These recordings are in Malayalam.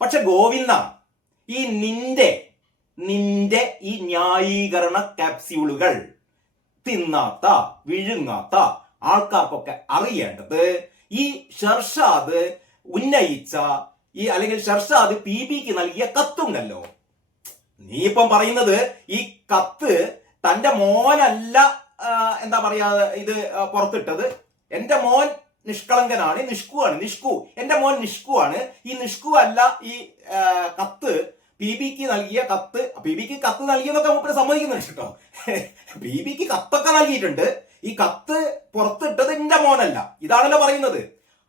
പക്ഷെ ഗോവിന്ദ ഈ നിന്റെ നിന്റെ ഈ ന്യായീകരണ കാപ്സ്യൂളുകൾ തിന്നാത്ത വിഴുങ്ങാത്ത ആൾക്കാർക്കൊക്കെ അറിയേണ്ടത് ഈ ഷർഷാദ് ഉന്നയിച്ച ഈ അല്ലെങ്കിൽ ഷർഷാദ് പി ബിക്ക് നൽകിയ കത്തുണ്ടല്ലോ. നീ ഇപ്പം പറയുന്നത് ഈ കത്ത് തന്റെ മോനല്ല എന്താ പറയാ ഇത് പുറത്തിട്ടത്. എന്റെ മോൻ നിഷ്കളങ്കനാണ് നിഷ്കുവാണ്. നിഷ്കു എന്റെ മോൻ നിഷ്കുവാണ്. ഈ നിഷ്കു അല്ല ഈ കത്ത്. പി ബിക്ക് നൽകിയ കത്ത്. പി ബിക്ക് കത്ത് നൽകിയെന്നൊക്കെ മൂപ്പര് സമ്മതിക്കുന്നുണ്ട് കേട്ടോ. പി ബിക്ക് കത്തൊക്കെ നൽകിയിട്ടുണ്ട്. ഈ കത്ത് പുറത്തിട്ടത് എന്റെ മോനല്ല. ഇതാണല്ലോ പറയുന്നത്.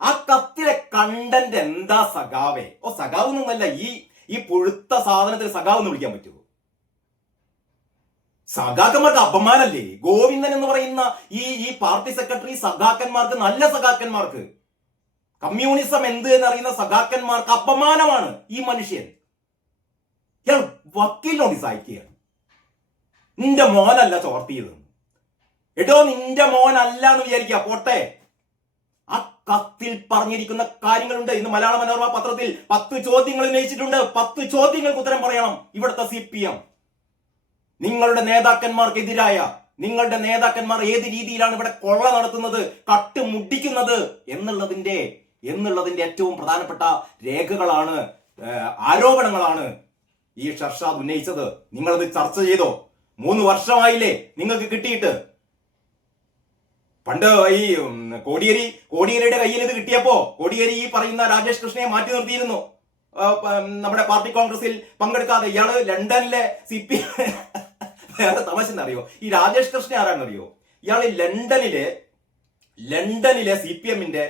ആ കത്തിലെ കണ്ടന്റ് എന്താ സഖാവേ? ഓ സഖാവ് ഈ ഈ പുഴുത്ത സാധനത്തിന് സഖാവ് എന്ന് വിളിക്കാൻ പറ്റുമോ? സഖാക്കന്മാർക്ക് അപമാനല്ലേ? ഗോവിന്ദൻ എന്ന് പറയുന്ന ഈ ഈ പാർട്ടി സെക്രട്ടറി സഖാക്കന്മാർക്ക് നല്ല സഖാക്കന്മാർക്ക്. കമ്മ്യൂണിസം എന്ത് എന്ന് അറിയുന്ന സഖാക്കന്മാർക്ക് അപമാനമാണ് ഈ മനുഷ്യൻ. ഇയാൾ വക്കീൽ നോട്ടീസ് അയക്കുകയാണ് നിന്റെ മോനല്ല ചോർത്തിയത്. എടോ നിന്റെ മോനല്ല എന്ന് വിചാരിക്കുക. പോട്ടെ. ആ കത്തിൽ പറഞ്ഞിരിക്കുന്ന കാര്യങ്ങളുണ്ട്. ഇന്ന് മലയാള മനോരമ പത്രത്തിൽ പത്ത് ചോദ്യങ്ങൾ ഉന്നയിച്ചിട്ടുണ്ട്. പത്ത് ചോദ്യങ്ങൾക്ക് ഉത്തരം പറയണം ഇവിടുത്തെ സി പി എം. നിങ്ങളുടെ നേതാക്കന്മാർക്കെതിരായ നിങ്ങളുടെ നേതാക്കന്മാർ ഏത് രീതിയിലാണ് ഇവിടെ കൊള്ള നടത്തുന്നത് കട്ട് മുട്ടിക്കുന്നത് എന്നുള്ളതിന്റെ എന്നുള്ളതിന്റെ ഏറ്റവും പ്രധാനപ്പെട്ട രേഖകളാണ് ആരോപണങ്ങളാണ് ഈ ഷർഷാദ് ഉന്നയിച്ചത്. നിങ്ങളത് ചർച്ച ചെയ്തോ? മൂന്ന് വർഷമായില്ലേ നിങ്ങൾക്ക് കിട്ടിയിട്ട്. പണ്ട് ഈ കോടിയേരി കോടിയേരിയുടെ കയ്യിൽ ഇത് കിട്ടിയപ്പോ കോടിയേരി ഈ പറയുന്ന രാജേഷ് കൃഷ്ണയെ മാറ്റി നിർത്തിയിരുന്നു. നമ്മുടെ പാർട്ടി കോൺഗ്രസിൽ പങ്കെടുക്കാതെ ഇയാൾ ലണ്ടനിലെ സി പി വേറെ തമാശ അറിയോ ഈ രാജേഷ് കൃഷ്ണൻ ആരാണെന്നറിയോ ഇയാൾ ലണ്ടനിലെ ലണ്ടനിലെ സി പി എമ്മിന്റെ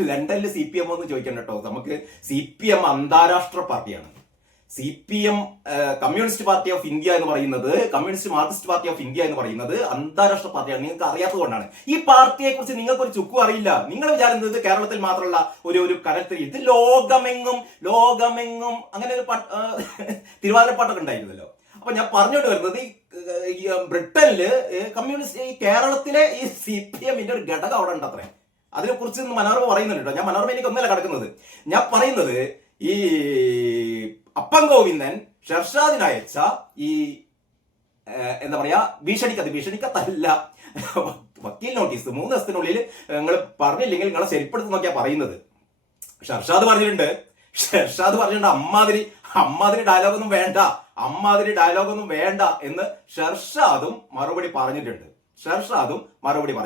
ലണ്ടനിലെ സി പി എം എന്ന് ചോദിക്കണം കേട്ടോ. നമുക്ക് സി പി എം അന്താരാഷ്ട്ര പാർട്ടിയാണ്. C P M communist party of India എന്ന് പറയുന്നത് communist marxist party of India എന്ന് പറയുന്നത് അന്താരാഷ്ട്ര പാർട്ടിയാണ്. നിങ്ങൾക്ക് അറിയാത്തത് കൊണ്ടാണ്. ഈ പാർട്ടിയെ കുറിച്ച് നിങ്ങൾക്ക് ഒരു ചുക്കും അറിയില്ല. നിങ്ങൾ വിചാരിക്കുന്നത് കേരളത്തിൽ മാത്രമുള്ള ഒരു ഒരു കരത്തിൽ ഇത് ലോകമെങ്ങും ലോകമെങ്ങും അങ്ങനെ ഒരു തിരുവാതിരപ്പാട്ടൊക്കെ ഉണ്ടായിരുന്നല്ലോ. അപ്പൊ ഞാൻ പറഞ്ഞോണ്ട് വരുന്നത് ഈ ബ്രിട്ടനിൽ കമ്മ്യൂണിസ്റ്റ് ഈ കേരളത്തിലെ ഈ സി പി എമ്മിന്റെ ഒരു ഘടകം അവിടെ ഉണ്ട് അത്രേ അതിനെ കുറിച്ച് ഇന്ന് മനോരമ പറയുന്നുണ്ട് കേട്ടോ. ഞാൻ മനോരമയിലേക്ക് ഒന്നല്ല കിടക്കുന്നത്. ഞാൻ പറയുന്നത് ഈ അപ്പം ഗോവിന്ദൻ ഷെർഷാദിന് അയച്ച ഈ എന്താ പറയാ ഭീഷണിക്കത്ത് ഭീഷണിക്കത്തല്ല വക്കീൽ നോട്ടീസ് മൂന്ന് ദിവസത്തിനുള്ളിൽ നിങ്ങൾ പറഞ്ഞില്ലെങ്കിൽ നിങ്ങളെ ശരിപ്പെടുത്തുന്നൊക്കെയാ നോക്കിയാ പറയുന്നത്. ഷർഷാദ് പറഞ്ഞിട്ടുണ്ട് ഷർഷാദ് പറഞ്ഞിട്ടുണ്ട് അമ്മാതിരി അമ്മാതിരി ഡയലോഗൊന്നും വേണ്ട അമ്മാതിരി ഡയലോഗൊന്നും വേണ്ട എന്ന് ഷെർഷാദും മറുപടി പറഞ്ഞിട്ടുണ്ട്. ഷെർഷാദും മറുപടി പറഞ്ഞു